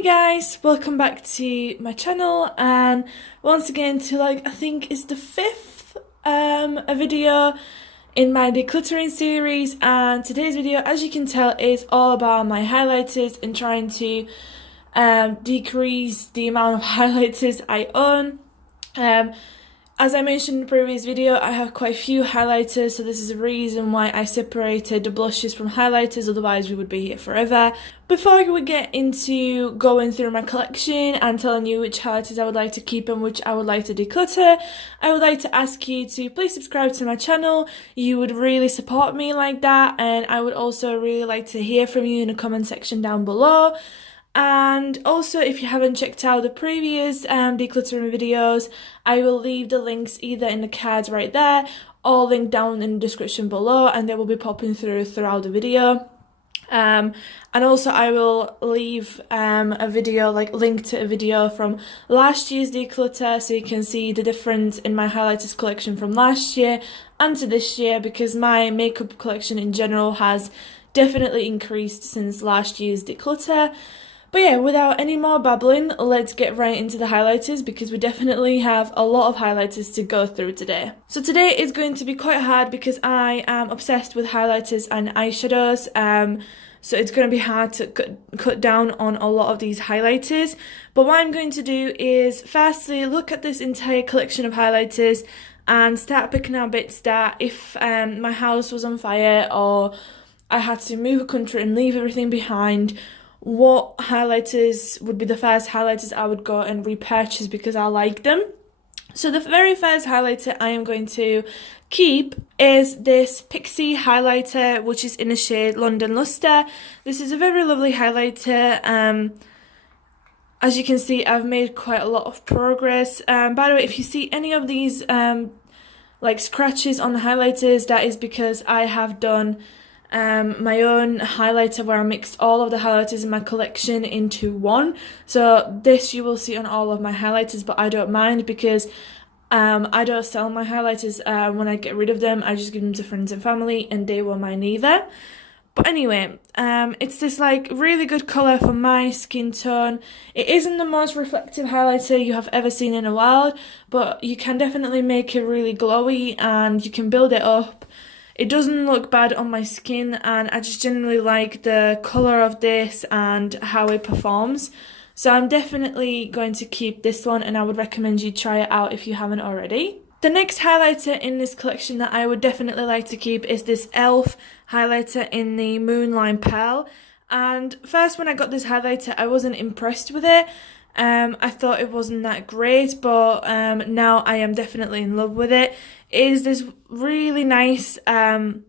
Hey guys, welcome back to my channel, and once again to I think it's the fifth a video in my decluttering series. And today's video, as you can tell, is all about my highlighters and trying to decrease the amount of highlighters I own. As I mentioned in the previous video, I have quite a few highlighters, so this is the reason why I separated the blushes from highlighters, otherwise we would be here forever. Before we get into going through my collection and telling you which highlighters I would like to keep and which I would like to declutter, I would like to ask you to please subscribe to my channel. You would really support me like that, and I would also really like to hear from you in the comment section down below. And also, if you haven't checked out the previous decluttering videos, I will leave the links either in the cards right there or linked down in the description below, and they will be popping throughout the video. And also I will leave a video, link to a video from last year's declutter, so you can see the difference in my highlighters collection from last year and to this year, because my makeup collection in general has definitely increased since last year's declutter. But yeah, without any more babbling, let's get right into the highlighters, because we definitely have a lot of highlighters to go through today. So today is going to be quite hard because I am obsessed with highlighters and eyeshadows, so it's going to be hard to cut down on a lot of these highlighters. But what I'm going to do is firstly look at this entire collection of highlighters and start picking out bits that, if my house was on fire or I had to move a country and leave everything behind, what highlighters would be the first highlighters I would go and repurchase because I like them. So the very first highlighter I am going to keep is this Pixie highlighter, which is in the shade London Luster. This is a very lovely highlighter. As you can see, I've made quite a lot of progress. By the way, if you see any of these scratches on the highlighters, that is because I have done my own highlighter where I mixed all of the highlighters in my collection into one. So this you will see on all of my highlighters, but I don't mind because I don't sell my highlighters when I get rid of them. I just give them to friends and family, and they won't mind either. But anyway, it's this really good colour for my skin tone. It isn't the most reflective highlighter you have ever seen in a while, but you can definitely make it really glowy and you can build it up. It doesn't look bad on my skin, and I just generally like the colour of this and how it performs. So I'm definitely going to keep this one, and I would recommend you try it out if you haven't already. The next highlighter in this collection that I would definitely like to keep is this e.l.f. highlighter in the Moonline Pearl. And first, when I got this highlighter, I wasn't impressed with it. I thought it wasn't that great, but now I am definitely in love with it. It is this really nice, again,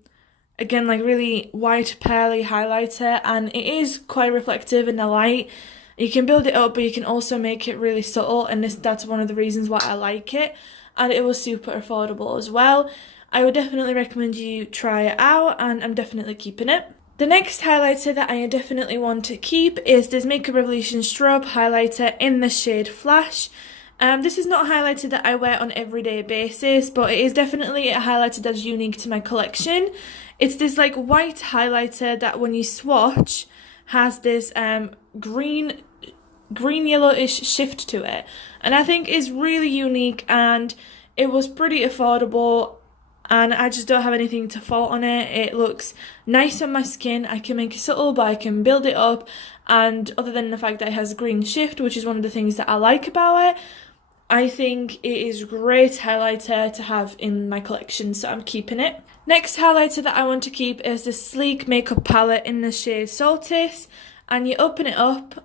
really white pearly highlighter, and it is quite reflective in the light. You can build it up, but you can also make it really subtle, and that's one of the reasons why I like it. And it was super affordable as well. I would definitely recommend you try it out, and I'm definitely keeping it. The next highlighter that I definitely want to keep is this Makeup Revolution Strobe highlighter in the shade Flash. This is not a highlighter that I wear on an everyday basis, but it is definitely a highlighter that's unique to my collection. It's this white highlighter that when you swatch has this green yellowish shift to it, and I think is really unique, and it was pretty affordable. And I just don't have anything to fault on it. It looks nice on my skin. I can make it subtle, but I can build it up. And other than the fact that it has a green shift, which is one of the things that I like about it, I think it is a great highlighter to have in my collection, so I'm keeping it. Next highlighter that I want to keep is this sleek makeup palette in the shade Saltis. And you open it up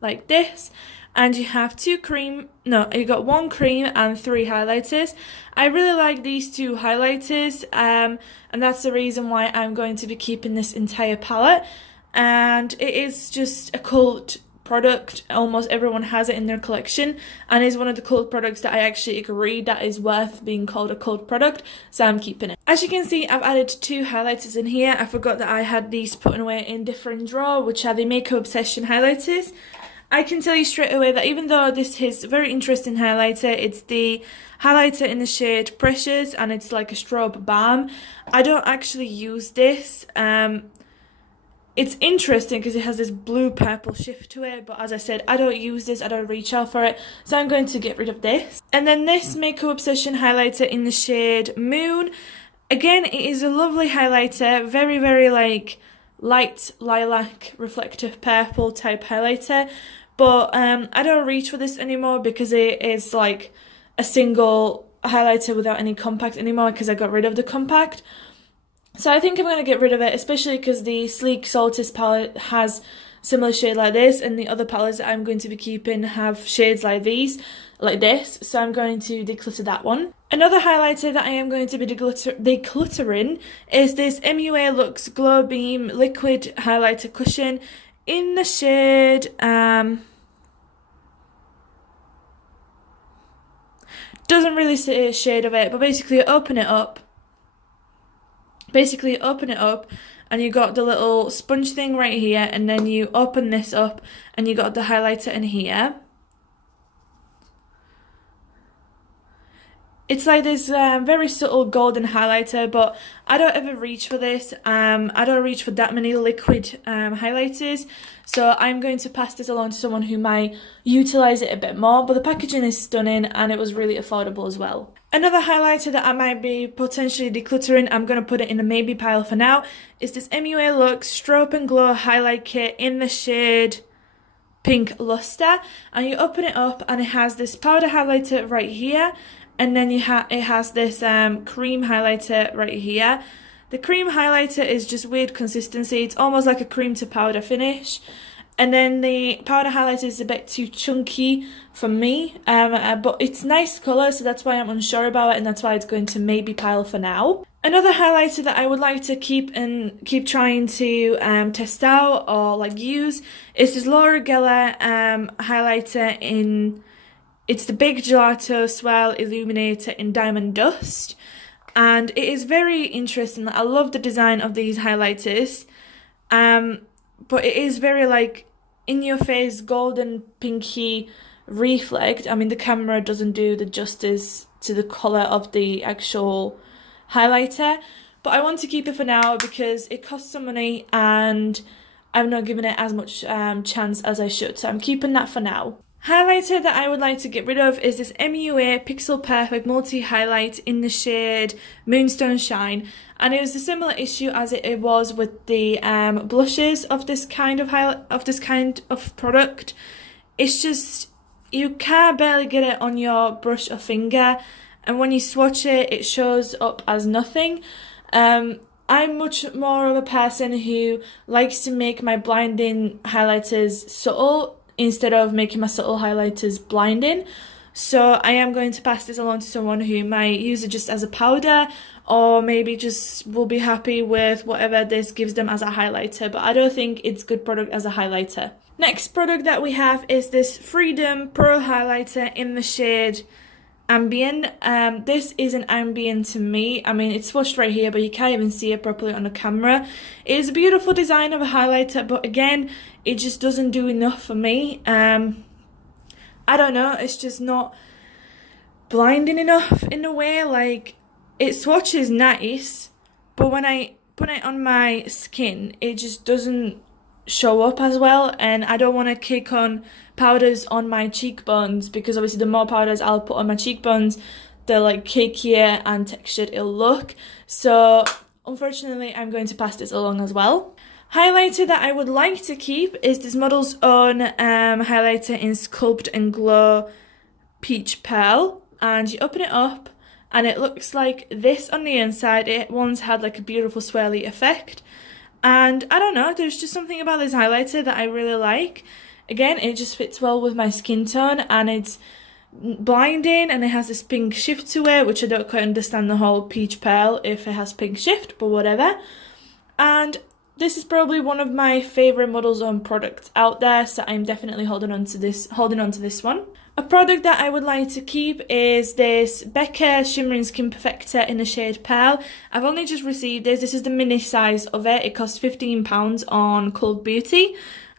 like this, and you have you got one cream and 3 highlighters. I really like these 2 highlighters, and that's the reason why I'm going to be keeping this entire palette. And it is just a cult product. Almost everyone has it in their collection, and is one of the cult products that I actually agree that is worth being called a cult product, so I'm keeping it. As you can see, I've added 2 highlighters in here. I forgot that I had these put away in different drawer, which are the Makeup Obsession highlighters. I can tell you straight away that even though this is a very interesting highlighter, it's the highlighter in the shade Precious, and it's like a strobe balm. I don't actually use this. it's interesting because it has this blue-purple shift to it, but as I said, I don't use this, I don't reach out for it, so I'm going to get rid of this. And then this Makeup Obsession highlighter in the shade Moon. Again, it is a lovely highlighter, very, very like light lilac reflective purple type highlighter, but I don't reach for this anymore because it is like a single highlighter without any compact anymore because I got rid of the compact. So I think I'm going to get rid of it, especially because the Sleek Solstice palette has similar shade like this, and the other palettes that I'm going to be keeping have shades like these, like this, so I'm going to declutter that one. Another highlighter that I am going to be decluttering is this MUA Lux Glow Beam Liquid Highlighter Cushion in the shade, doesn't really say a shade of it, but basically open it up, and you got the little sponge thing right here, and then you open this up and you got the highlighter in here. It's like this very subtle golden highlighter, but I don't ever reach for this. I don't reach for that many liquid highlighters, so I'm going to pass this along to someone who might utilise it a bit more, but the packaging is stunning and it was really affordable as well. Another highlighter that I might be potentially decluttering, I'm going to put it in a maybe pile for now, is this MUA Lux Strobe and Glow Highlight Kit in the shade Pink Luster. And you open it up and it has this powder highlighter right here, and then it has this cream highlighter right here. The cream highlighter is just weird consistency. It's almost like a cream to powder finish. And then the powder highlighter is a bit too chunky for me, but it's nice colour, so that's why I'm unsure about it, and that's why it's going to maybe pile for now. Another highlighter that I would like to keep trying to test out or like use is this Laura Geller highlighter in, it's the Big Gelato Swirl Illuminator in Diamond Dust, and it is very interesting. I love the design of these highlighters, but it is very like in your face golden pinky reflect. I mean, the camera doesn't do the justice to the colour of the actual highlighter, but I want to keep it for now because it costs some money and I'm not giving it as much chance as I should, so I'm keeping that for now. Highlighter that I would like to get rid of is this MUA Pixel Perfect Multi Highlight in the shade Moonstone Shine, and it was a similar issue as it was with the blushes of this kind of product. It's just you can barely get it on your brush or finger, and when you swatch it, it shows up as nothing. I'm much more of a person who likes to make my blinding highlighters subtle instead of making my subtle highlighters blinding. So I am going to pass this along to someone who might use it just as a powder, or maybe just will be happy with whatever this gives them as a highlighter, but I don't think it's good product as a highlighter. Next product that we have is this Freedom Pro Highlighter in the shade Ambient. This is an ambient to me. I mean, it's swatched right here, but you can't even see it properly on the camera. It is a beautiful design of a highlighter, but again, it just doesn't do enough for me. I don't know, it's just not blinding enough in a way. Like, it swatches nice, but when I put it on my skin, it just doesn't show up as well, and I don't want to kick on powders on my cheekbones, because obviously the more powders I'll put on my cheekbones, the like cakier and textured it'll look. So unfortunately I'm going to pass this along as well. Highlighter that I would like to keep is this Model's Own highlighter in Sculpt and Glow Peach Pearl, and you open it up and it looks like this on the inside. It once had like a beautiful swirly effect, and I don't know, there's just something about this highlighter that I really like. Again, it just fits well with my skin tone, and it's blinding, and it has this pink shift to it, which I don't quite understand the whole peach pearl if it has pink shift, but whatever. And this is probably one of my favourite Model's Own products out there, so I'm definitely holding on to this one. A product that I would like to keep is this Becca Shimmering Skin Perfector in the shade Pearl. I've only just received this. This is the mini size of it. It costs £15 on Cult Beauty.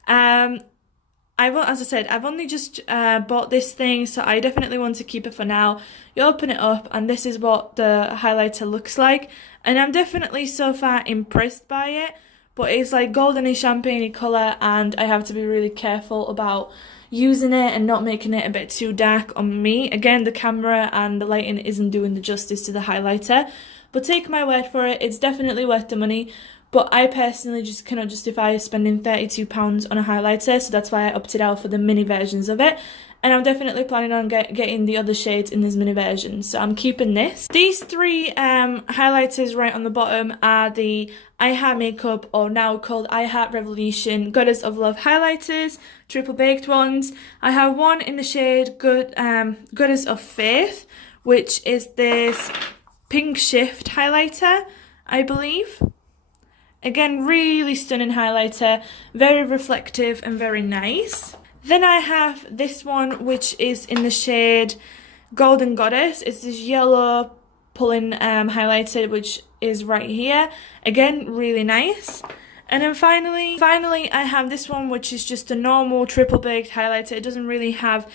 As I said, I've only just bought this thing, so I definitely want to keep it for now. You open it up and this is what the highlighter looks like, and I'm definitely so far impressed by it, but it's like goldeny champagne colour, and I have to be really careful about using it and not making it a bit too dark on me. Again, the camera and the lighting isn't doing the justice to the highlighter, but take my word for it, it's definitely worth the money. But I personally just cannot justify spending £32 on a highlighter, so that's why I opted out for the mini versions of it. And I'm definitely planning on getting the other shades in this mini version, so I'm keeping this. These three highlighters right on the bottom are the I Heart Makeup, or now called I Heart Revolution Goddess of Love highlighters, triple baked ones. I have one in the shade Goddess of Faith, which is this pink shift highlighter, I believe. Again, really stunning highlighter, very reflective and very nice. Then I have this one, which is in the shade Golden Goddess. It's this yellow pulling highlighter, which is right here. Again, really nice. And then finally I have this one, which is just a normal triple baked highlighter. It doesn't really have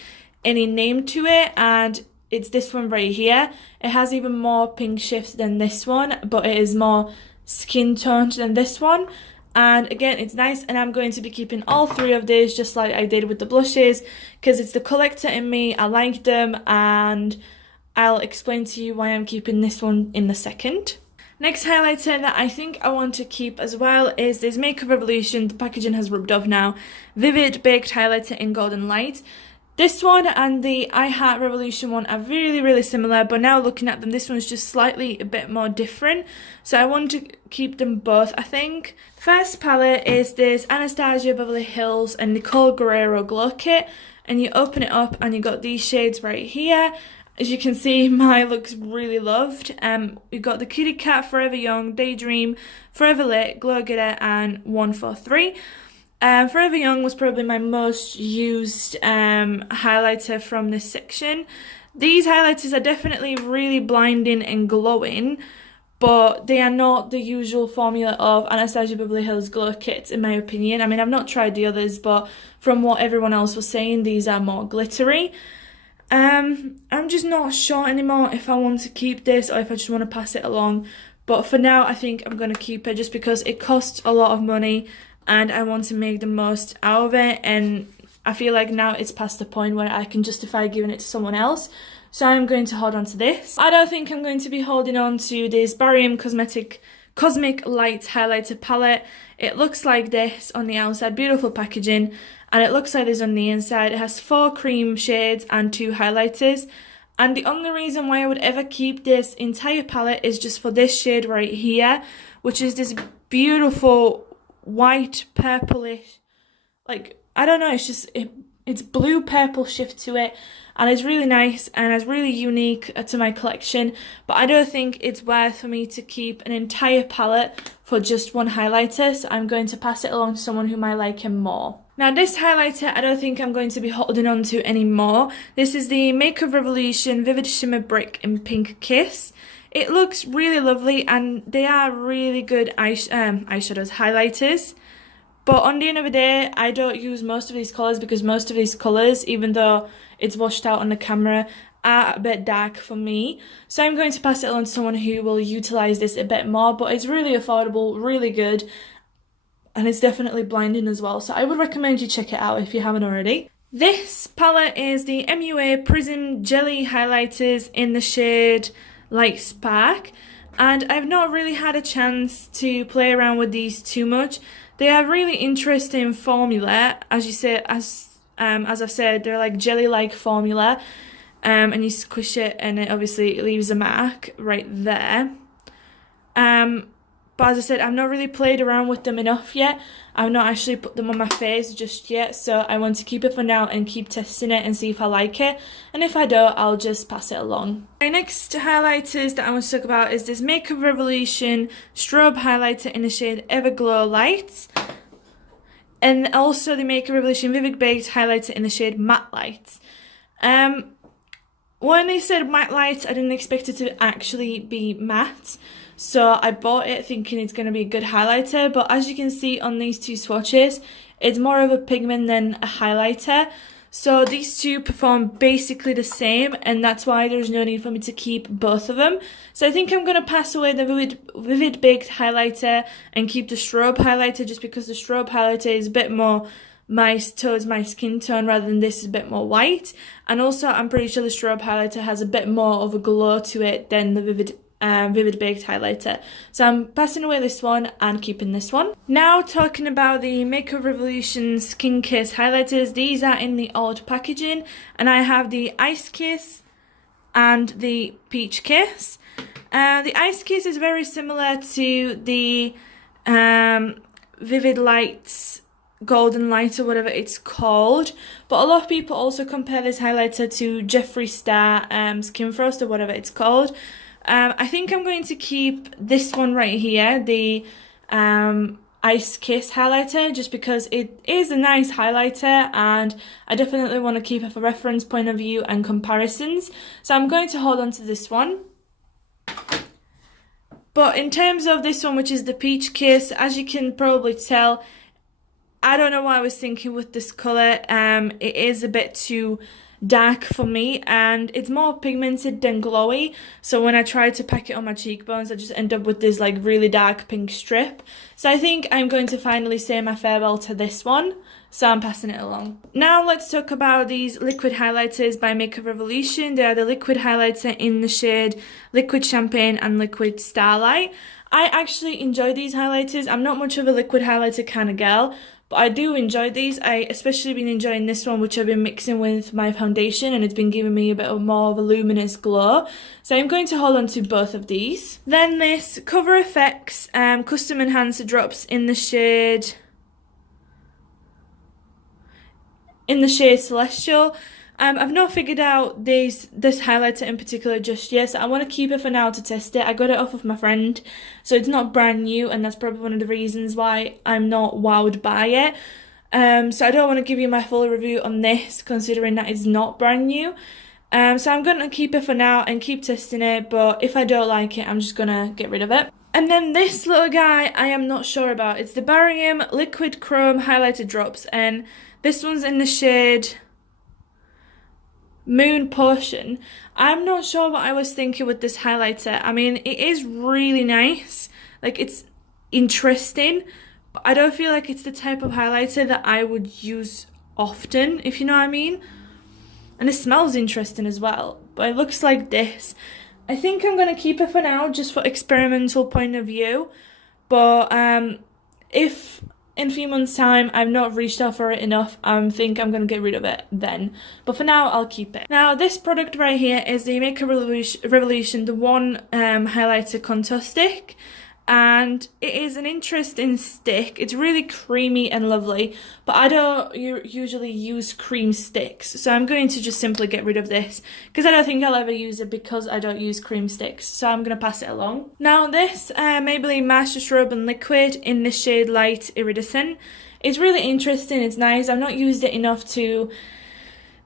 any name to it, and it's this one right here. It has even more pink shifts than this one, but it is more skin toned than this one. And again, it's nice, and I'm going to be keeping all three of these just like I did with the blushes, because it's the collector in me. I like them, and I'll explain to you why I'm keeping this one in a second. Next highlighter that I think I want to keep as well is this Makeup Revolution, the packaging has rubbed off now, Vivid Baked Highlighter in Golden Light. This one and the I Heart Revolution one are really similar, but now looking at them, this one's just slightly a bit more different. So I want to keep them both, I think. First palette is this Anastasia, Beverly Hills and Nicole Guerriero Glow Kit. And you open it up and you got these shades right here. As you can see, my looks really loved. We've got the Kitty Cat, Forever Young, Daydream, Forever Lit, Glow Getter and 143. Forever Young was probably my most used highlighter from this section. These highlighters are definitely really blinding and glowing, but they are not the usual formula of Anastasia Beverly Hills Glow Kits, in my opinion. I mean, I've not tried the others, but from what everyone else was saying, these are more glittery. I'm just not sure anymore if I want to keep this or if I just want to pass it along. But for now, I think I'm going to keep it just because it costs a lot of money and I want to make the most out of it. And I feel like now it's past the point where I can justify giving it to someone else. So I'm going to hold on to this. I don't think I'm going to be holding on to this Barium Cosmic Light Highlighter Palette. It looks like this on the outside, beautiful packaging. And it looks like this on the inside. It has 4 cream shades and 2 highlighters. And the only reason why I would ever keep this entire palette is just for this shade right here, which is this beautiful white purplish, like, I don't know, it's just, it's blue purple shift to it. And it's really nice and it's really unique to my collection. But I don't think it's worth for me to keep an entire palette for just one highlighter. So I'm going to pass it along to someone who might like him more. Now this highlighter I don't think I'm going to be holding on to anymore. This is the Makeup Revolution Vivid Shimmer Brick in Pink Kiss. It looks really lovely and they are really good eyeshadows, highlighters. But on the end of the day, I don't use most of these colours because most of these colours, even though it's washed out on the camera, are a bit dark for me. So I'm going to pass it on to someone who will utilise this a bit more. But it's really affordable, really good. And it's definitely blinding as well. So I would recommend you check it out if you haven't already. This palette is the MUA Prism Jelly Highlighters in the shade Light Spark. And I've not really had a chance to play around with these too much. They are really interesting formula, as you say, as I've said, they're like jelly-like formula, and you squish it and it obviously leaves a mark right there. But as I said, I've not really played around with them enough yet. I've not actually put them on my face just yet, so I want to keep it for now and keep testing it and see if I like it. And if I don't, I'll just pass it along. My next highlighters that I want to talk about is this Makeup Revolution Strobe Highlighter in the shade Everglow Light. And also the Makeup Revolution Vivid Baked Highlighter in the shade Matte Light. When they said matte light, I didn't expect it to actually be matte. So I bought it thinking it's going to be a good highlighter, but as you can see on these two swatches, it's more of a pigment than a highlighter. So these two perform basically the same, and that's why there's no need for me to keep both of them. So I think I'm going to pass away the Vivid Baked highlighter and keep the strobe highlighter, just because the strobe highlighter is a bit more towards my skin tone, rather than this is a bit more white. And also I'm pretty sure the strobe highlighter has a bit more of a glow to it than the Vivid Baked highlighter. So I'm passing away this one and keeping this one. Now talking about the Makeup Revolution Skin Kiss highlighters. These are in the old packaging, and I have the Ice Kiss and the Peach Kiss. The Ice Kiss is very similar to the Vivid Lights Golden Light, or whatever it's called, but a lot of people also compare this highlighter to Jeffree Star Skin Frost, or whatever it's called. I think I'm going to keep this one right here, the Ice Kiss highlighter, just because it is a nice highlighter and I definitely want to keep it for reference point of view and comparisons. So I'm going to hold on to this one. But in terms of this one, which is the Peach Kiss, as you can probably tell, I don't know what I was thinking with this colour. It is a bit too dark for me, and it's more pigmented than glowy, so when I try to pack it on my cheekbones I just end up with this like really dark pink strip. So I think I'm going to finally say my farewell to this one, so I'm passing it along. Now let's talk about these liquid highlighters by Makeup Revolution. They are the liquid highlighter in the shade Liquid Champagne and Liquid Starlight. I actually enjoy these highlighters. I'm not much of a liquid highlighter kind of girl, but I do enjoy these. I especially been enjoying this one, which I've been mixing with my foundation, and it's been giving me a bit of more of a luminous glow. So I'm going to hold on to both of these. Then this Cover FX Custom Enhancer drops in the shade Celestial. I've not figured out this highlighter in particular just yet, so I want to keep it for now to test it. I got it off of my friend, so it's not brand new, and that's probably one of the reasons why I'm not wowed by it. So I don't want to give you my full review on this, considering that it's not brand new. So I'm going to keep it for now and keep testing it, but if I don't like it, I'm just going to get rid of it. And then this little guy, I am not sure about. It's the Barium Liquid Chrome Highlighter Drops, and this one's in the shade Moon Potion. I'm not sure what I was thinking with this highlighter. I mean, it is really nice, like it's interesting, but I don't feel like it's the type of highlighter that I would use often, if you know what I mean. And it smells interesting as well, but it looks like this. I think I'm going to keep it for now, just for experimental point of view, but if in a few months' time I've not reached out for it enough, I think I'm going to get rid of it then. But for now, I'll keep it. Now, this product right here is the Makeup Revolution the One Highlighter Contour Stick. And it is an interesting stick. It's really creamy and lovely, but I don't usually use cream sticks, so I'm going to just simply get rid of this, because I don't think I'll ever use it because I don't use cream sticks, so I'm going to pass it along. Now this Maybelline Master Strobe and Liquid in the shade Light Iridescent. It's really interesting, it's nice. I've not used it enough to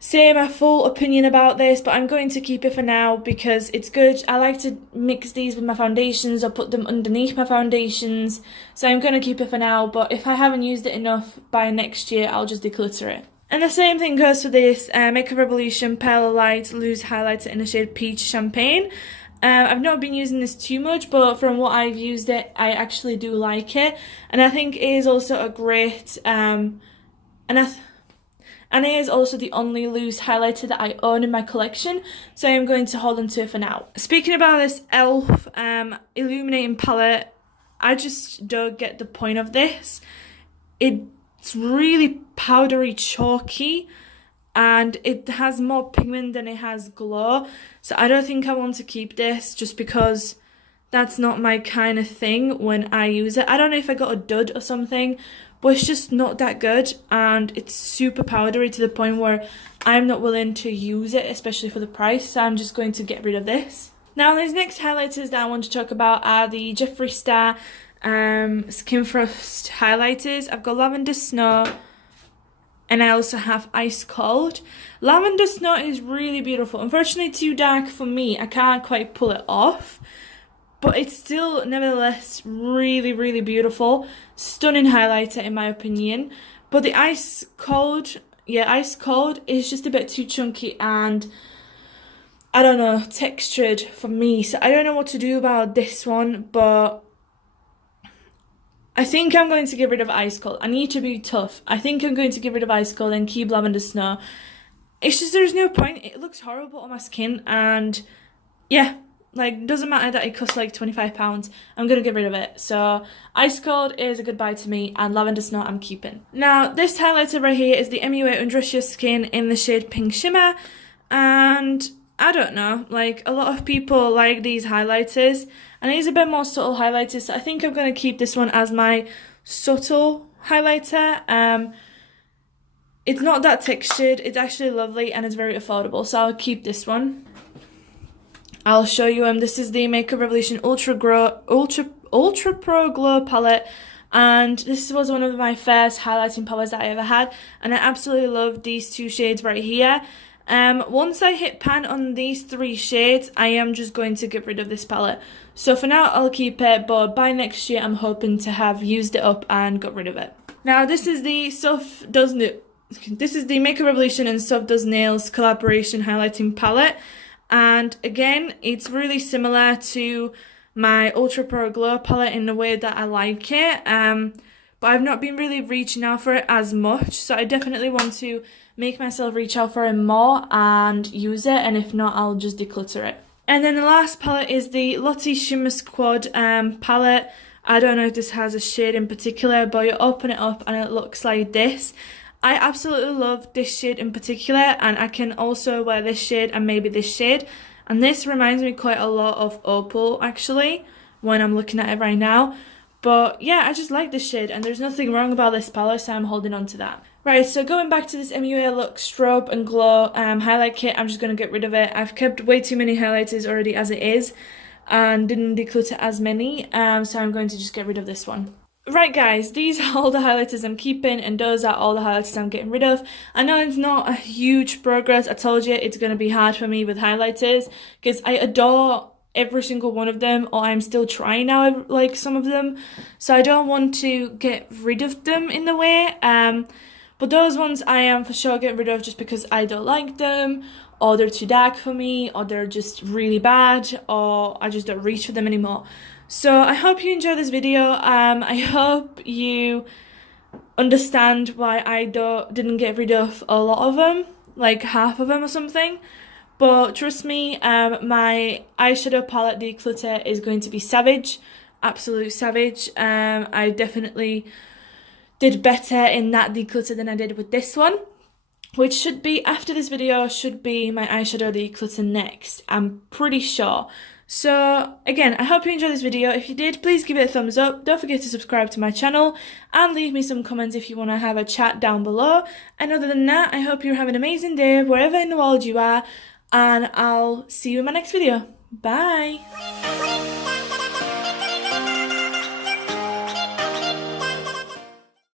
say my full opinion about this, but I'm going to keep it for now because it's good. I like to mix these with my foundations or put them underneath my foundations, so I'm going to keep it for now, but if I haven't used it enough by next year, I'll just declutter it. And the same thing goes for this Makeup Revolution Pearl Light Loose Highlighter in the shade Peach Champagne. I've not been using this too much, but from what I've used it, I actually do like it, and I think it is also a great and it is also the only loose highlighter that I own in my collection, so I'm going to hold on to it for now. Speaking about this e.l.f. Illuminating palette, I just don't get the point of this. It's really powdery, chalky, and it has more pigment than it has glow, so I don't think I want to keep this just because that's not my kind of thing when I use it. I don't know if I got a dud or something, but it's just not that good, and it's super powdery to the point where I'm not willing to use it, especially for the price, so I'm just going to get rid of this. Now, these next highlighters that I want to talk about are the Jeffree Star Skin Frost highlighters. I've got Lavender Snow, and I also have Ice Cold. Lavender Snow is really beautiful. Unfortunately, too dark for me. I can't quite pull it off, but it's still nevertheless really, really beautiful. Stunning highlighter in my opinion. But the Ice Cold, yeah, ice cold is just a bit too chunky and, I don't know, textured for me. So I don't know what to do about this one, but I think I'm going to get rid of ice cold. I need to be tough. I think I'm going to get rid of ice cold and keep lavender snow. It's just there's no point. It looks horrible on my skin, and yeah, like, doesn't matter that it costs like £25. I'm gonna get rid of it. So ice cold is a goodbye to me, and lavender snow I'm keeping. Now this highlighter right here is the MUA Undress Your Skin in the shade Pink Shimmer, and I don't know, like, a lot of people like these highlighters, and these are a bit more subtle highlighters, so I think I'm going to keep this one as my subtle highlighter. It's not that textured, it's actually lovely, and it's very affordable, so I'll keep this one. I'll show you this is the Makeup Revolution Ultra Pro Glow palette, and this was one of my first highlighting palettes that I ever had, and I absolutely love these two shades right here. Once I hit pan on these three shades, I am just going to get rid of this palette. So for now, I'll keep it, but by next year, I'm hoping to have used it up and got rid of it. Now, this is the Makeup Revolution and Soft Does Nails collaboration highlighting palette. And again, it's really similar to my Ultra Pro Glow palette in the way that I like it. But I've not been really reaching out for it as much, so I definitely want to make myself reach out for it more and use it, and if not, I'll just declutter it. And then the last palette is the Lottie Shimmer Squad palette. I don't know if this has a shade in particular, but you open it up and it looks like this. I absolutely love this shade in particular, and I can also wear this shade and maybe this shade. And this reminds me quite a lot of Opal, actually, when I'm looking at it right now. But yeah, I just like this shade, and there's nothing wrong about this palette, so I'm holding on to that. Right, so going back to this MUA Look Strobe and Glow highlight kit, I'm just going to get rid of it. I've kept way too many highlighters already as it is, and didn't declutter as many, so I'm going to just get rid of this one. Right guys, these are all the highlighters I'm keeping, and those are all the highlighters I'm getting rid of. I know it's not a huge progress. I told you it's going to be hard for me with highlighters, because I adore every single one of them, or I'm still trying now, like, some of them, so I don't want to get rid of them in the way. But those ones I am for sure getting rid of just because I don't like them, or they're too dark for me, or they're just really bad, or I just don't reach for them anymore. So I hope you enjoyed this video. I hope you understand why I didn't get rid of a lot of them, like half of them or something. But trust me, my eyeshadow palette declutter is going to be savage, absolute savage. I definitely did better in that declutter than I did with this one, which should be, after this video, should be my eyeshadow declutter next, I'm pretty sure. So again, I hope you enjoyed this video. If you did, please give it a thumbs up. Don't forget to subscribe to my channel and leave me some comments if you want to have a chat down below. And other than that, I hope you have an amazing day wherever in the world you are, and I'll see you in my next video. Bye!